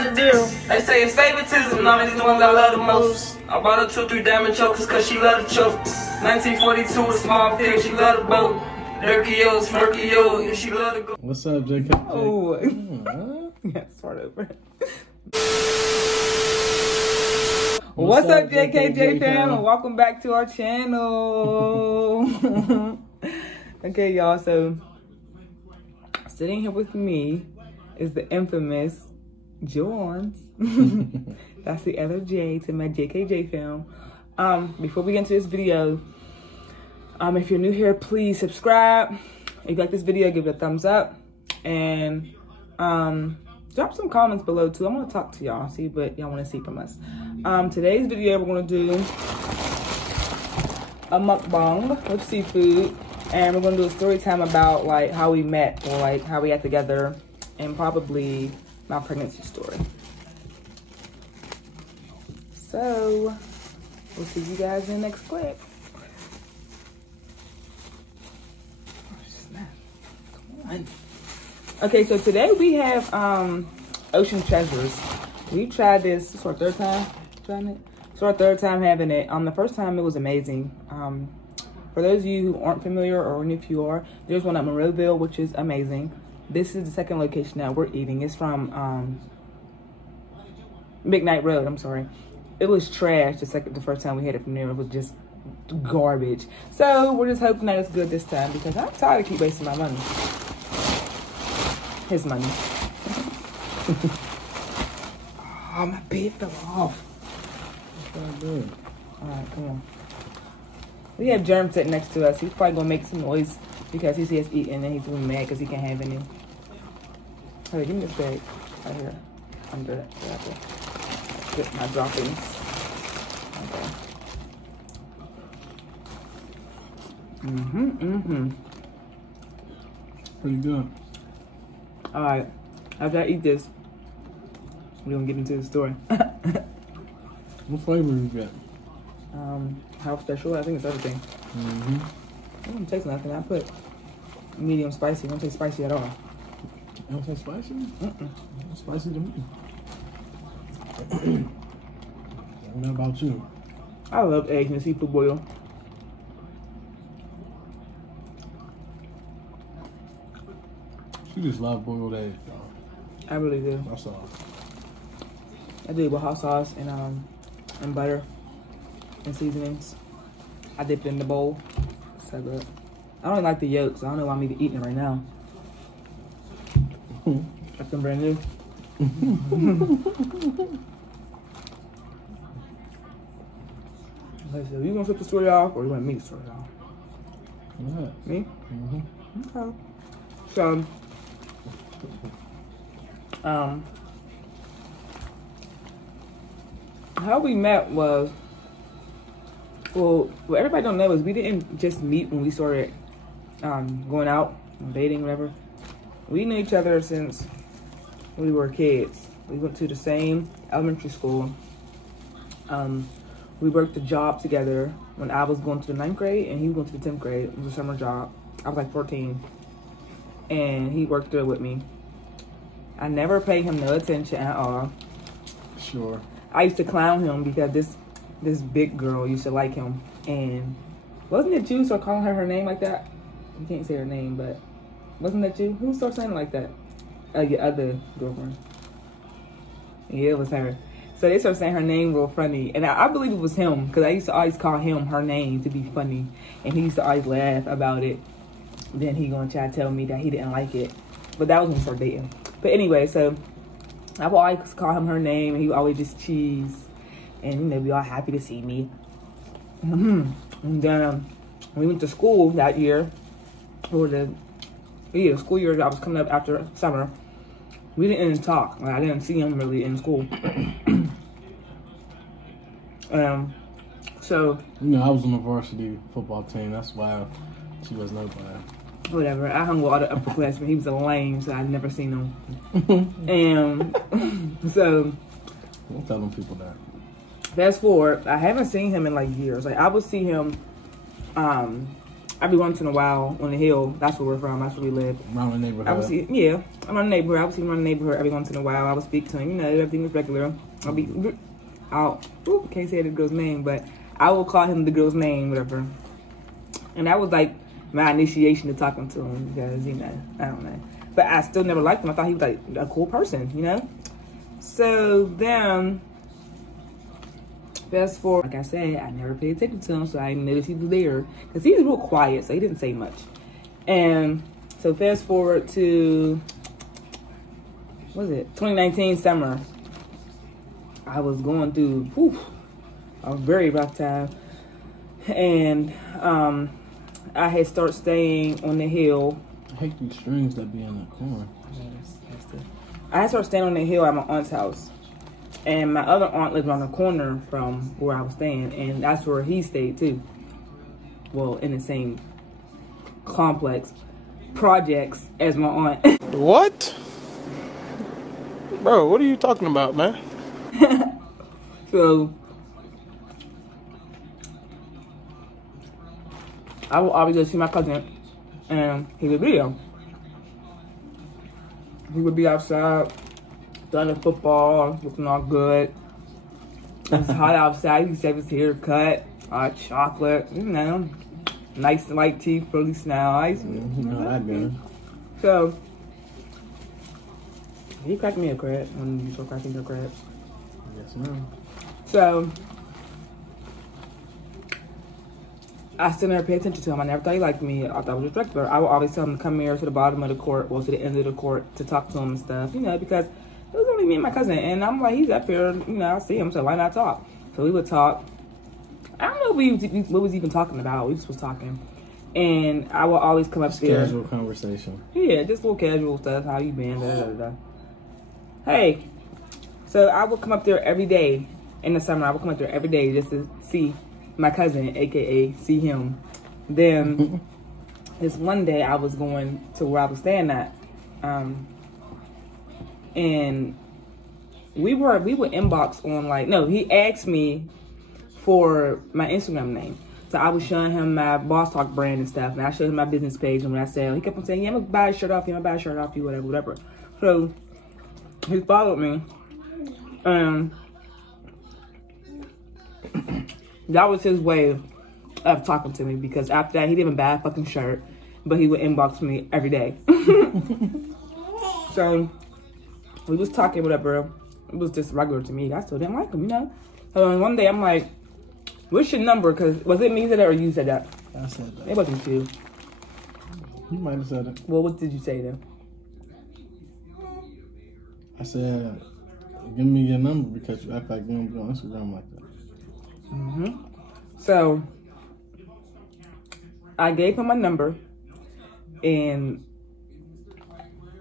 kind of deal. They say it's favoritism, none of these the ones I love the most. I bought her 2 or 3 diamond chokers cause she love the choke. 1942, a small pig, she love the boat. Dirkio, Smirkio, yeah, she love to go. What's up, JK? Oh, yeah, start over. What's up, JKJ fam, and welcome back to our channel. Okay, y'all, so sitting here with me is the infamous Jones. That's the other J to my JKJ fam. Before we get into this video, if you're new here, please subscribe. If you like this video, give it a thumbs up. And drop some comments below too. I want to talk to y'all, see what y'all want to see from us. Today's video, we're going to do a mukbang with seafood. And we're going to do a story time about like how we met or like how we got together. And probably my pregnancy story. So, we'll see you guys in the next clip. Okay, so today we have ocean treasures. We tried this. It's our third time trying it. It's our third time having it. The first time it was amazing. For those of you who aren't familiar, or if you are, there's one at Monroeville, which is amazing. This is the second location that we're eating. It's from McKnight Road. I'm sorry. It was trash the first time we had it from there. It was just garbage. So we're just hoping that it's good this time because I'm tired of keep wasting my money. His money. Oh, my bed fell off. Alright, come on. We have Germ sitting next to us. He's probably gonna make some noise because he sees us eating and he's really mad because he can't have any. Hey, give me this bag right here. Under it. Get my droppings. Okay. Pretty good. Alright, after I eat this, we're gonna get into the story. What flavor you got? House special, I think it's everything. I don't taste nothing. I put medium spicy. Don't taste spicy at all. You don't taste spicy? It's spicy to me. I don't know about you. I love eggs and seafood boil. You just love boiled eggs, y'all. I really do. That's all. I do it with hot sauce and butter and seasonings. I dip it in the bowl. So good. I don't like the yolk, so I don't know why I'm even eating it right now. That's them brand new. Okay, so you gonna flip the story off or you want me to start it off? Yeah. Me? Okay. So, how we met was, well, what everybody don't know is we didn't just meet when we started going out, dating, whatever. We knew each other since we were kids. We went to the same elementary school. We worked a job together when I was going to the 9th grade and he was going to the 10th grade. It was a summer job. I was like 14. And he worked there with me. I never paid him no attention at all. Sure. I used to clown him because this big girl used to like him. And wasn't it you start calling her name like that? You can't say her name, but wasn't that you? Who started saying it like that? Your other girlfriend. Yeah, it was her. So they started saying her name real funny. And I believe it was him because I used to always call him her name to be funny. And he used to always laugh about it. Then he gonna try to tell me that he didn't like it. But that was when we started dating. But anyway, so I would always call him her name and he would always just cheese. And you know, be all happy to see me. And then we went to school that year. Or the school year that was coming up after summer. We didn't even talk. Like, I didn't see him really in school. So you know, I was on the varsity football team. That's why she was nobody. Whatever. I hung with all the upperclassmen. He was a lame, so I'd never seen him. And so Don't tell them people that. Fast forward, I haven't seen him in like years. Like I would see him every once in a while on the hill. That's where we're from. That's where we live. Around the neighborhood. I would see, yeah, I'm around the neighborhood. I would see him around the neighborhood every once in a while. I would speak to him. You know, everything was regular. Can't say the girl's name, but I will call him the girl's name, whatever. And that was like my initiation to talking to him because, you know, I don't know. But I still never liked him. I thought he was like a cool person, you know? So then, fast forward, like I said, I never paid attention to him, so I didn't notice he was there. Because he was real quiet, so he didn't say much. And so fast forward to, what was it? 2019 summer. I was going through a very rough time. And I had started staying on the hill. I hate these strings that be in the corner. I had started staying on the hill at my aunt's house. And my other aunt lived on the corner from where I was staying. And that's where he stayed too. Well, in the same complex projects as my aunt. What? Bro, what are you talking about, man? So I will always go see my cousin, and he would be there. He would be outside, playing football, looking all good. It's hot outside. He said his hair cut, hot chocolate, you know, nice and light teeth, really nice. You know that good. So he cracked me a crab when you were cracking your crabs. Yes, ma'am. So I still never paid attention to him. I never thought he liked me. I thought he was a director. I would always tell him to come here to the bottom of the court, well, to the end of the court to talk to him and stuff, you know, because it was only me and my cousin. And I'm like, he's up here, you know, I see him, so why not talk? So we would talk. I don't know what we was even talking about. We just was talking. And I would always come up there. Casual conversation. Yeah, just little casual stuff. How you been? Da, da, da, da. Hey. So I would come up there every day. In the summer, I would come up there every day just to see my cousin, a.k.a. see him. Then this one day, I was going to where I was staying at. And we would inbox on like, no, he asked me for my Instagram name. So I was showing him my Boss Talk brand and stuff. And I showed him my business page. And when I said, he kept on saying, yeah, I'm going to buy a shirt off you. I'm going to buy a shirt off you, whatever, whatever. So he followed me. That was his way of talking to me, because after that, he didn't even buy a fucking shirt, but he would inbox me every day. So we was talking, whatever. It was just regular to me. I still didn't like him, you know? So one day, I'm like, what's your number? Because was it me that said that or you said that? I said that. It wasn't you. You might have said it. Well, what did you say then? I said, give me your number because you act like you don't be on Instagram like that. So I gave him my number, and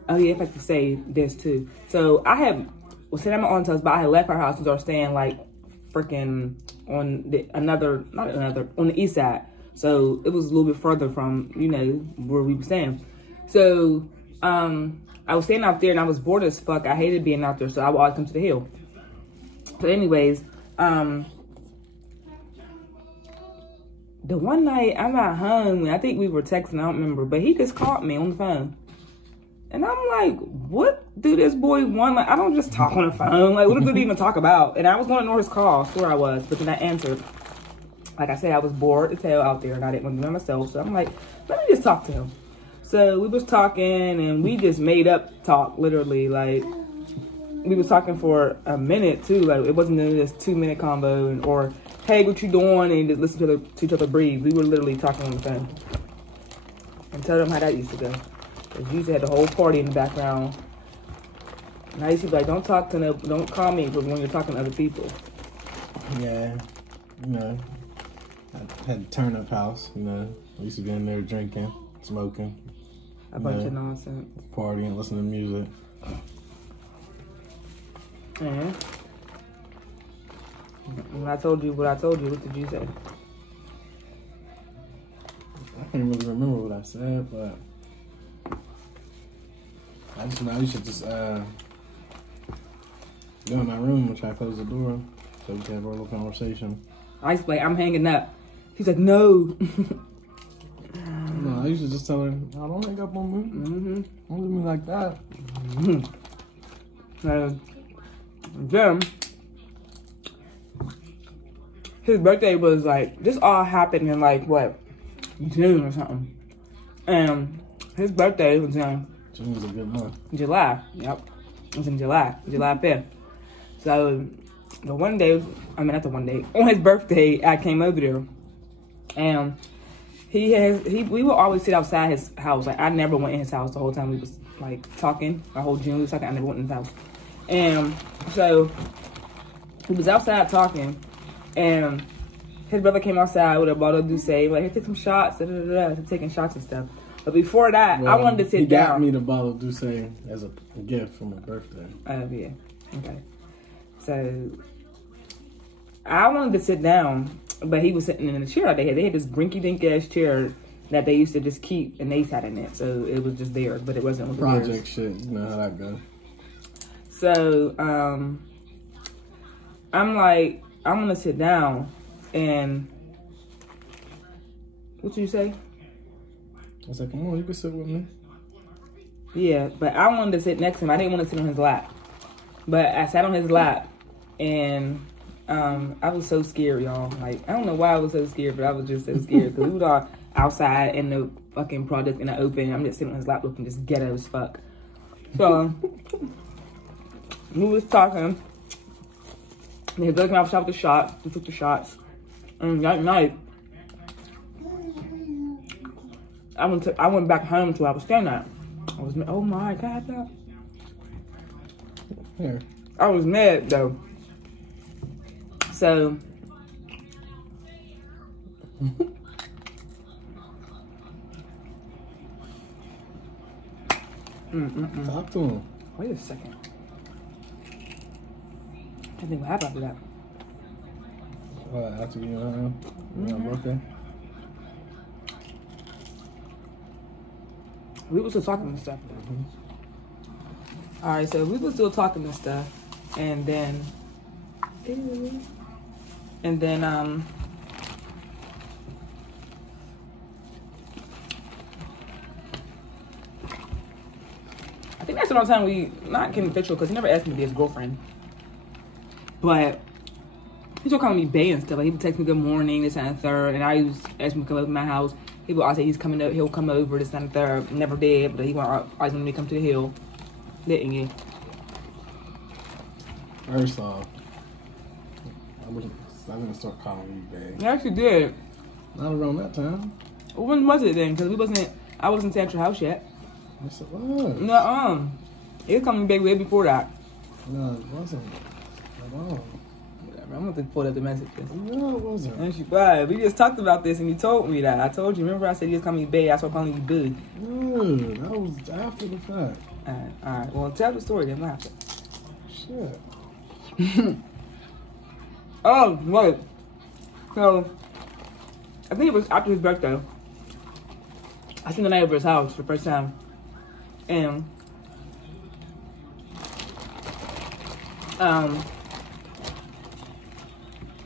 oh yeah, if I could say this too. So I was sitting at my aunt's house, but I had left her house and started staying like freaking on the on the east side. So it was a little bit further from, you know, where we were staying. So I was staying out there and I was bored as fuck. I hated being out there, so I would always come to the hill. So anyways, the one night I'm at home, I think we were texting, I don't remember, but he just called me on the phone. And I'm like, what do this boy want? Like, I don't just talk on the phone. Like, what do they even talk about? And I was going to ignore his call, I swear I was, but then I answered. Like I said, I was bored as hell out there and I didn't want to be by myself. So I'm like, let me just talk to him. So we was talking and we just made up talk, literally. Like, we was talking for a minute too. Like, it wasn't this 2-minute convo or, hey, what you doing? And just listen to each other breathe. We were literally talking on the phone. And tell them how that used to go. Because you used to have the whole party in the background. And I used to be like, don't call me when you're talking to other people. Yeah, you know, I had a turn-up house, you know. I used to be in there drinking, smoking. A bunch of nonsense. Partying, listening to music. And when I told you what I told you, what did you say? I can't really remember what I said, but I just know you should just go in my room and try to close the door so we can have a little conversation. I was like, I'm hanging up. He's like, no. used to just tell her, "Oh, don't hang up on me. Don't do me like that." Then his birthday was like, this all happened in like what, June or something. And his birthday was in June was a good month. July. Yep, it was in July 5th. So the one day, I mean not the one day, on his birthday, I came over there, and we would always sit outside his house. Like I never went in his house the whole time we was like talking. The whole June we was talking, I never went in his house. And so he was outside talking, and his brother came outside with a bottle of Douce, like, hey, take some shots, taking shots and stuff. But before that, I wanted to sit down. He got me the bottle of Douce as a gift for my birthday. Oh, yeah. Okay. So I wanted to sit down, but he was sitting in the chair. They had this rinky-dink ass chair that they used to just keep, and they sat in it. So it was just there, but it wasn't project shit. You know how that goes. So I'm like, I'm gonna sit down, and what did you say? I said, come on, you can sit with me. Yeah, but I wanted to sit next to him. I didn't want to sit on his lap, but I sat on his lap, and I was so scared, y'all. Like, I don't know why I was so scared, but I was just so scared because we was all outside in the fucking project in the open. I'm just sitting on his lap looking just ghetto as fuck. So we was talking. And he came out shop with the shots. We took the shots. And that night, I went back home to where I was staying at. I was, oh my, can I have that? Here. I was mad though. So Talk to him. wait a second. I think what happened after that. After your birthday? We were still talking and stuff. All right, so we were still talking and stuff, and then I think that's the only time we not getting official because he never asked me to be his girlfriend, but he still calling me bae and stuff. Like he would text me good morning, this and the third, and I used to ask him to come over to my house. He would always say he's coming up, he'll come over, this and the third. Never did, but he always wanted me to come to the hill. Didn't he? First off, I didn't start calling you bae. I actually did. Not around that time. Well, when was it then? Because I wasn't at your house yet. Yes, it was. No, it was coming back way before that. No, it wasn't at all. Whatever, I'm gonna pull up the messages. No, it wasn't. And she, right, we just talked about this and you told me that. I told you, remember I said you was calling me bae, I started calling you boo. No, that was after the fact. Alright, well tell the story then, what happened? Shit. Oh, wait. So, I think it was after his birthday. I spent the night over his house for the first time. And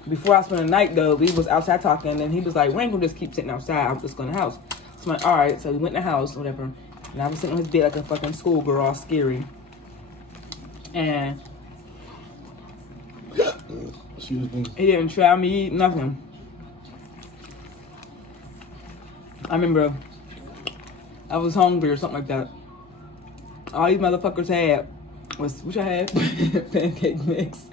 before I spent the night though, we was outside talking and he was like, we ain't gonna just keep sitting outside, I'm just going to the house. So I'm like, alright, so we went in the house, whatever. And I was sitting on his bed like a fucking schoolgirl, all scary. And Excuse me. he didn't try me, nothing. I remember I was hungry or something like that. All these motherfuckers had was, what I had? Pancake mix.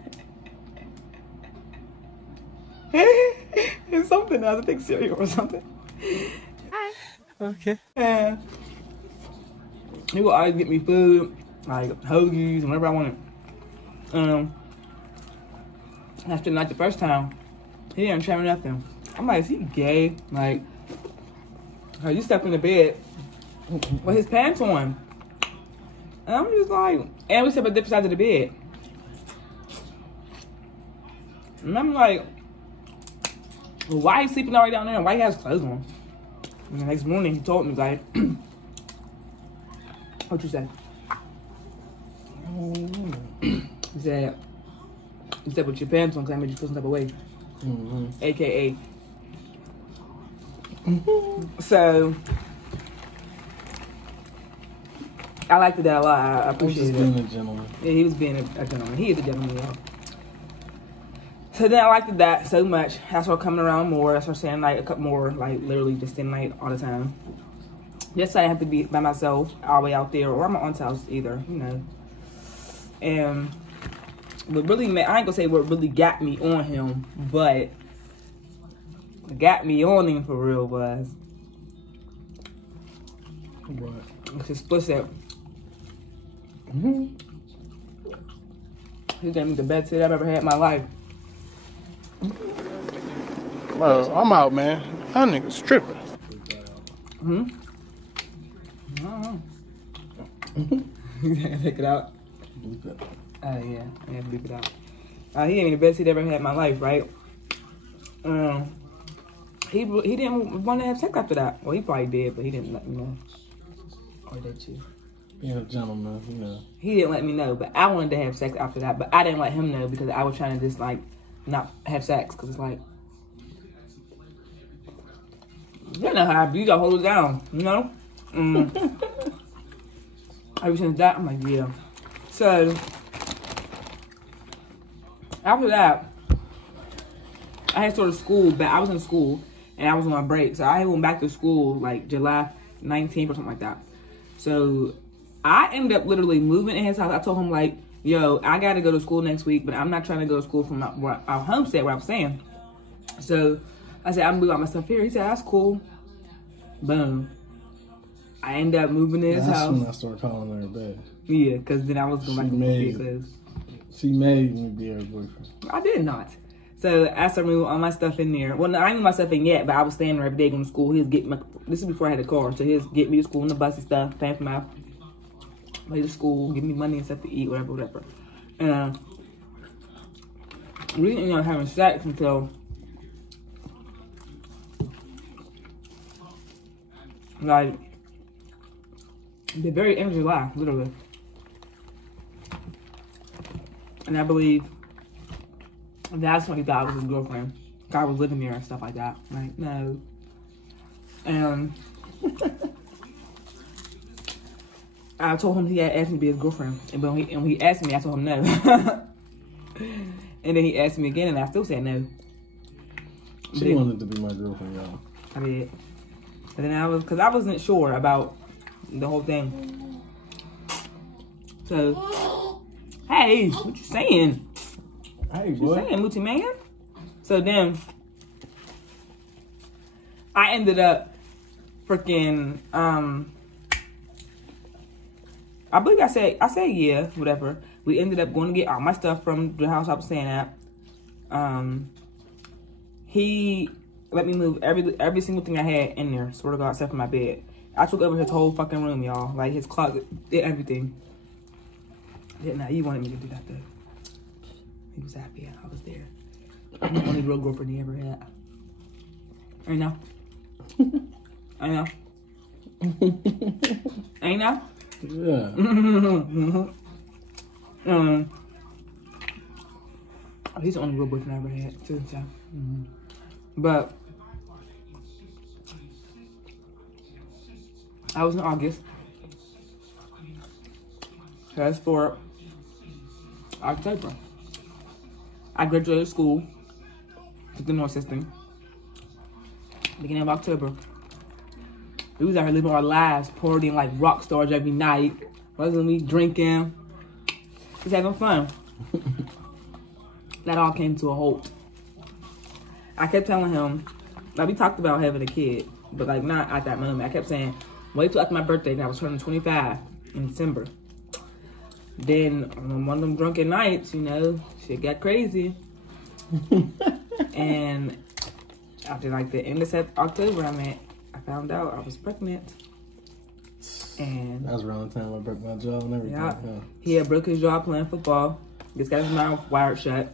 It's something else, I think cereal or something. Hi. Okay. And he would always get me food, like hoagies, whatever I wanted. After like the first time, he didn't try me nothing. I'm like, is he gay? Like, how you step in the bed with his pants on? And I'm just like, and we slept at different sides of the bed. And I'm like, well, why he sleeping all the way down there and why he has clothes on? And the next morning he told me, like, what you say? He said, you slept with your pants on because I made you feel some type of way. AKA. So, I liked that a lot. I appreciated being it. a gentleman. Yeah, he was being a gentleman. He is a gentleman, yeah. So then I liked that so much. I started coming around more. I started staying like a couple more, like literally just staying night all the time. Just so I didn't have to be by myself all the way out there or at my aunt's house either, you know. And what really, I ain't gonna say what really got me on him, but what got me on him for real was What? his pussy. He gave me the best shit I've ever had in my life. Well, I'm out, man. That nigga's tripping. I don't know. You gotta take it out. Bleep it. Oh yeah, I gotta bleep it out. He gave me the best he'd ever had in my life, right? He didn't want to have sex after that. Well, he probably did, but he didn't let me know. Or did you? Being a gentleman, you know. He didn't let me know, but I wanted to have sex after that. But I didn't let him know because I was trying to just like not have sex because it's like, you know how you gotta hold it down, you know. Ever since that, I'm like, yeah. So after that, I had started school, but I was in school and I was on my break, so I went back to school like July 19th or something like that. So I ended up literally moving in his house. I told him like, yo, I gotta go to school next week, but I'm not trying to go to school from our homestead where I was staying. So I said, I'm moving all my stuff here. He said, that's cool. Boom. I ended up moving in his house. That's when I started calling her bad. Yeah, because then I was going back to get clothes. She made me be her boyfriend. I did not. So I started moving all my stuff in there. Well, no, I didn't move my stuff in yet, but I was staying there every day going to school. He was getting this is before I had a car. So he was getting me to school and the bus and stuff, paying for my way to school, give me money and stuff to eat, whatever. And we didn't end up having sex until like the very end of July, literally. And I believe that's when he thought I was his girlfriend. I was living there and stuff like that. Like, no. And I told him he had asked me to be his girlfriend. And when he asked me, I told him no. And then he asked me again, and I still said no. She wanted to be my girlfriend, y'all. I did. And then because I wasn't sure about the whole thing. So, hey, what you saying? Hey, What you saying, Moochie man? So then, I ended up freaking, I believe I said yeah, whatever. We ended up going to get all my stuff from the house I was staying at. He let me move every single thing I had in there, swear to God, except for my bed. I took over his whole fucking room, y'all. Like his closet, did everything. Didn't I? He wanted me to do that though. He was happy I was there. I'm the only real girlfriend he ever had. I know. I know. I know. Yeah. He's the only real boyfriend I ever had too. So. But I was in August. Fast forward October. I graduated school with the North System. Beginning of October. We was out here living our lives, partying like rock stars every night. Wasn't me drinking. Just having fun. That all came to a halt. I kept telling him, like we talked about having a kid, but like not at that moment. I kept saying, wait till after my birthday, and I was turning 25 in December. Then on one of them drunken nights, you know, shit got crazy. And after like the end of October, I found out I was pregnant. And that was around the time I broke my jaw and everything. Yeah. Yeah. He had broke his jaw playing football. Just got his mouth wired shut.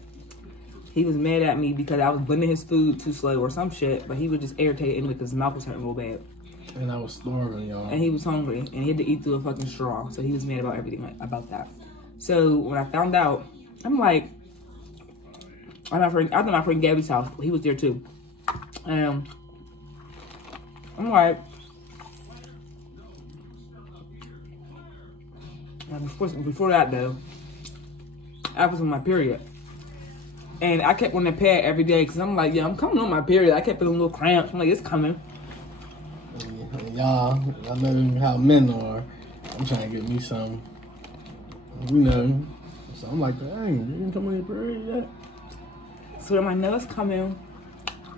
He was mad at me because I was blending his food too slow or some shit, but he was just irritated anyway because his mouth was hurting real bad. And I was starving, y'all. And he was hungry, and he had to eat through a fucking straw. So he was mad about everything about that. So when I found out, I'm like, I was at my friend Gabby's house. He was there too. And I'm like, Now, before that though, I was on my period. And I kept on the pad every day because I'm like, yeah, I'm coming on my period. I kept feeling little cramps. I'm like, it's coming. Y'all know how men are. I'm trying to get me some, you know. So I'm like, dang, you didn't come on your period yet? So when I know it's coming,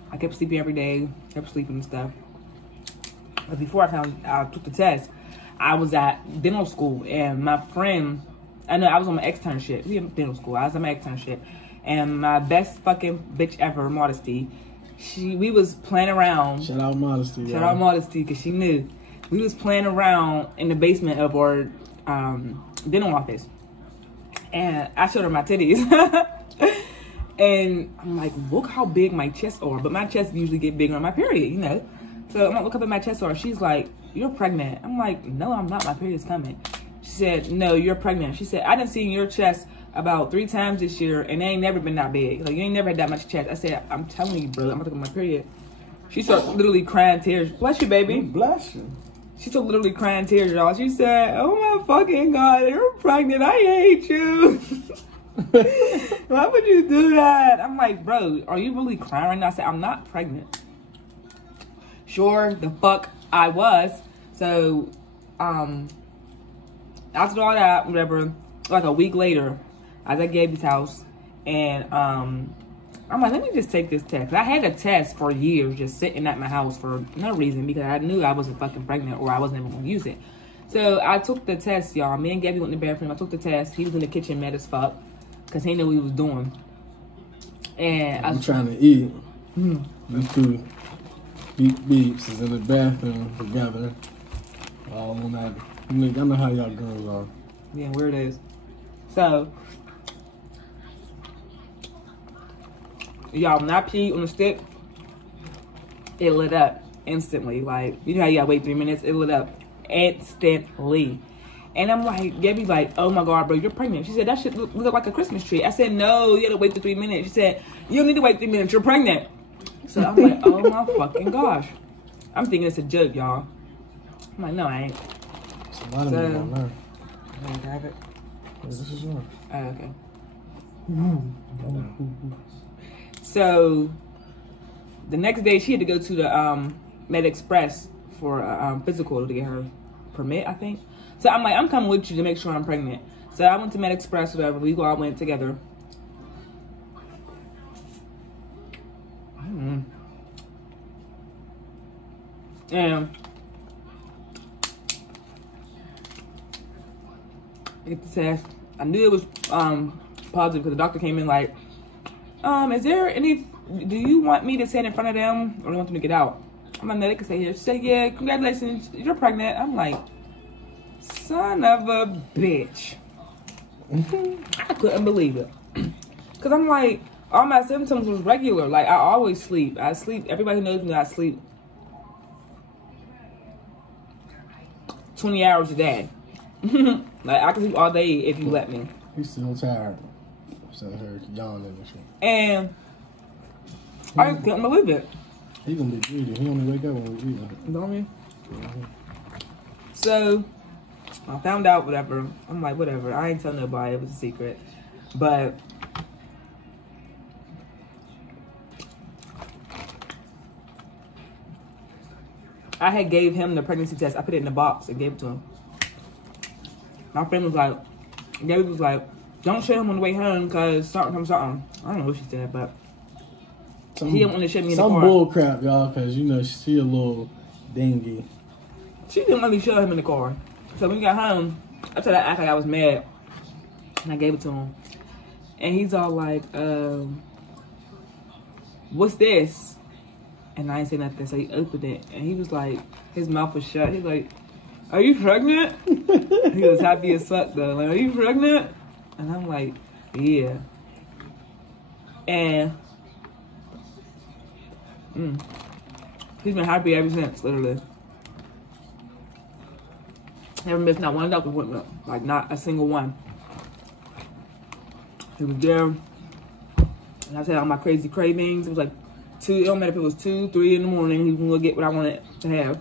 I kept sleeping every day, kept sleeping and stuff. But before I took the test, I was at dental school and my friend, I was on my externship. We in dental school. I was on my externship. And my best fucking bitch ever, Modesty, we was playing around. Shout out Modesty. Shout out Modesty, because she knew. We was playing around in the basement of our dental office. And I showed her my titties. And I'm like, look how big my chests are. But my chest usually get bigger on my period, you know. So I'm like, look up at my chest are. She's like, you're pregnant. I'm like, no, I'm not. My period's coming. She said, no, you're pregnant. She said, I done seen your chest about 3 times this year, and they ain't never been that big. Like, you ain't never had that much chest. I said, I'm telling you, bro, I'm about to go my period. She started literally crying tears. Bless you, baby. Bless you. She started literally crying tears, y'all. She said, oh my fucking God, you're pregnant. I hate you. Why would you do that? I'm like, bro, are you really crying right now? I said, I'm not pregnant. Sure, the fuck I was. So, after all that, whatever, like a week later, I was at Gaby's house, and I'm like, let me just take this test. I had a test for years just sitting at my house for no reason because I knew I wasn't fucking pregnant or I wasn't even going to use it. So I took the test, y'all. Me and Gabby went in the bathroom. I took the test. He was in the kitchen mad as fuck because he knew what he was doing. And I was trying to eat. These two beeps is in the bathroom together. All on that. I know how y'all girls are. Yeah, where it is. So, y'all, when I peed on the stick, it lit up instantly. Like, you know how you gotta wait 3 minutes? It lit up instantly. And I'm like, Gabby's like, oh my God, bro, you're pregnant. She said, that shit look like a Christmas tree. I said, no, you gotta wait the 3 minutes. She said, you don't need to wait 3 minutes, you're pregnant. So I'm like, oh my fucking gosh. I'm thinking it's a joke, y'all. I'm like, no, I ain't. It's a lot of them on there. Can I have it? This is yours. Oh, okay. So, the next day she had to go to the Med Express for a physical to get her permit, I think. So I'm like, I'm coming with you to make sure I'm pregnant. So I went to Med Express, whatever. We all went together. And I get the test. I knew it was positive because the doctor came in like, is there any, do you want me to stand in front of them or do you want them to get out? I'm like, no, they can stay here. She said, yeah, congratulations, you're pregnant. I'm like, son of a bitch. I couldn't believe it. Because I'm like, all my symptoms was regular. Like, I always sleep. I sleep. Everybody knows me. I sleep 20 hours a day. Like, I can sleep all day if you let me. He's still tired. So I heard yawning and shit. And I just couldn't believe it. He gonna be greedy. He only wake up when we eat. You know what I mean? So, I found out whatever. I'm like, whatever. I ain't tell nobody. It was a secret. But I had gave him the pregnancy test. I put it in the box and gave it to him. My friend was like, Gabby was like, don't show him on the way home because something. I don't know what she said, but he didn't want to show me in the car. Some bull crap, y'all, because, you know, she a little dingy. She didn't let me show him in the car. So when we got home, I tried to act like I was mad. And I gave it to him. And he's all like, what's this? And I didn't say nothing, so he opened it. And he was like, his mouth was shut. He's like, are you pregnant? He was happy as fuck, though. Like, are you pregnant? And I'm like, yeah. And he's been happy ever since, literally. Never missed not one doctor appointment. Like, not a single one. He was there. And I said all my crazy cravings. It was like it don't matter if it was 2, 3 in the morning. He was going to get what I wanted to have.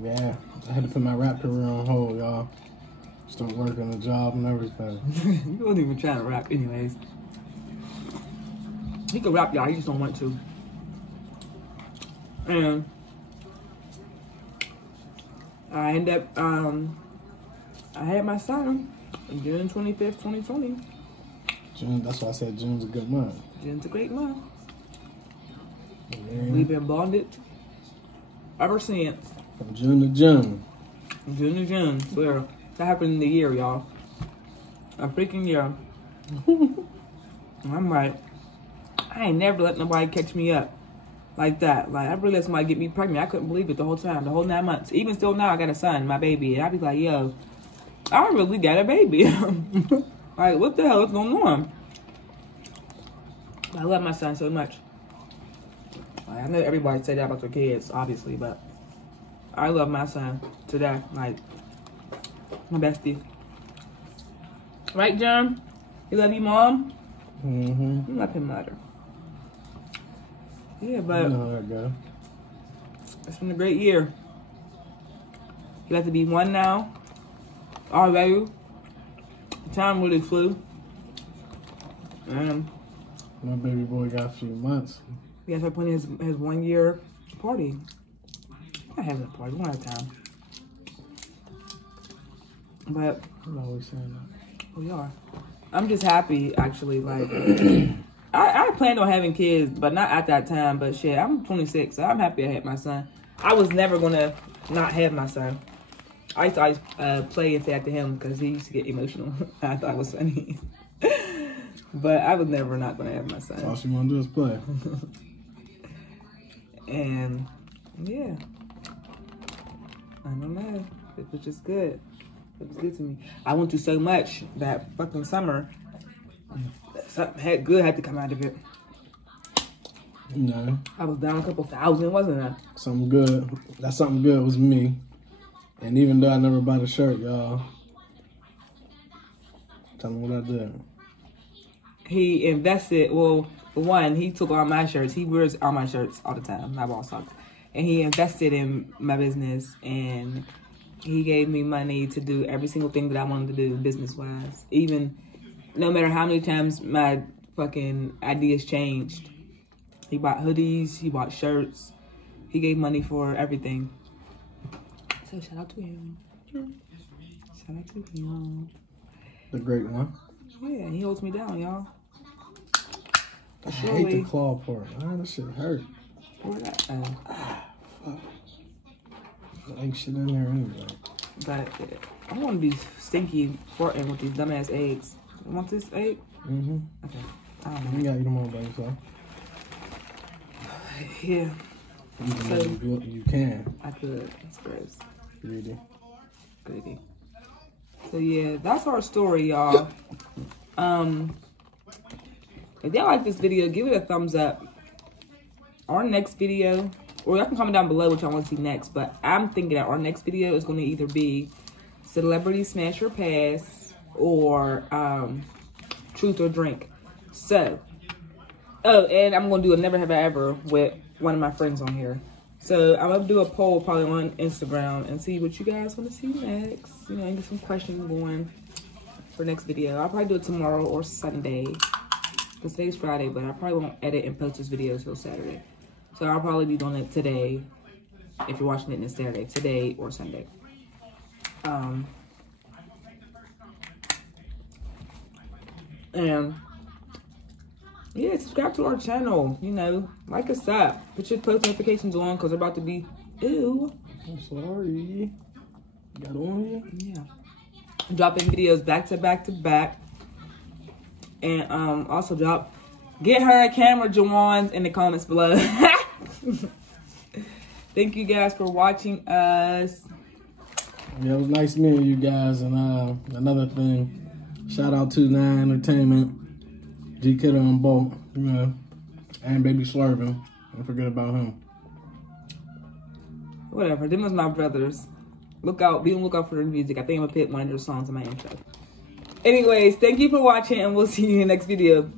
Yeah. I had to put my rap career on hold, y'all. Start working a job and everything. He wasn't even trying to rap anyways. He could rap, y'all. He just don't want to. And I ended up, I had my son on June 25th, 2020. June, that's why I said June's a good month. June's a great month. Yeah. We've been bonded ever since. From June to June. From June to June. Swear. That happened in the year, y'all. A freaking year. I'm like, I ain't never let nobody catch me up like that. Like, I really let somebody get me pregnant. I couldn't believe it the whole time, the whole 9 months. Even still now, I got a son, my baby. And I be like, yo, I really got a baby. Like, what the hell is going on? I love my son so much. Like, I know everybody say that about their kids, obviously, but I love my son to death. Like, my bestie. Right, John? You love your mom? Mm-hmm. You love your mother. Yeah, but You know how that go. It's been a great year. You have to be one now. Already. Time really flew. My baby boy got a few months. We have to put in his 1 year party. We're not having a party, one at a time. But I'm always saying that. we are. I'm just happy, actually. Like, I planned on having kids, but not at that time. But shit, I'm 26, so I'm happy I had my son. I was never gonna not have my son. I used to always play and say that to him because he used to get emotional. I thought it was funny. But I was never not gonna have my son. All she wanna do is play. And yeah, I don't know. It was just good. It was good to me. I went through so much that fucking summer. Something had to come out of it. No. I was down a couple thousand, wasn't I? Something good. That something good was me. And even though I never bought a shirt, y'all, tell me what I did. He invested, well, for one, he took all my shirts. He wears all my shirts all the time, my ball socks. And he invested in my business, and he gave me money to do every single thing that I wanted to do business-wise. Even no matter how many times my fucking ideas changed. He bought hoodies, he bought shirts. He gave money for everything. So shout out to him. Shout out to him. The great one. Yeah, he holds me down, y'all. I hate the claw part. Ah, that shit hurt. Where that? Fuck. There ain't shit in there anyway. But I don't want to be stinky farting with these dumbass eggs. You want this egg? Mm-hmm. Okay. I don't You know. gotta eat them all by yourself. Yeah, You can. I could. That's gross. Really. Greedy. So yeah, that's our story, y'all. If y'all like this video, give it a thumbs up. Our next video, or y'all can comment down below what y'all want to see next, but I'm thinking that our next video is going to either be Celebrity Smash or Pass or Truth or Drink. So, oh, and I'm going to do a Never Have I Ever with one of my friends on here. So I'm going to do a poll probably on Instagram and see what you guys want to see next. You know, and get some questions going for next video. I'll probably do it tomorrow or Sunday. Because today's Friday, but I probably won't edit and post this video till Saturday. So I'll probably be doing it today. If you're watching it on Saturday. Today or Sunday. And yeah, subscribe to our channel. You know, like us up. Put your post notifications on because they're about to be ew. I'm sorry. You got on here? Yeah. Dropping videos back to back to back. And also get her a camera, Jawan, in the comments below. Thank you guys for watching us. Yeah, it was nice meeting you guys. And another thing, shout out to Nine Entertainment, G Kiddo and Bolt, you know, and Baby Swerving. Don't forget about him. Whatever, them was my brothers. Look out, be on the lookout for their music. I think I'm gonna put one of their songs in my intro. Anyways, thank you for watching, and we'll see you in the next video.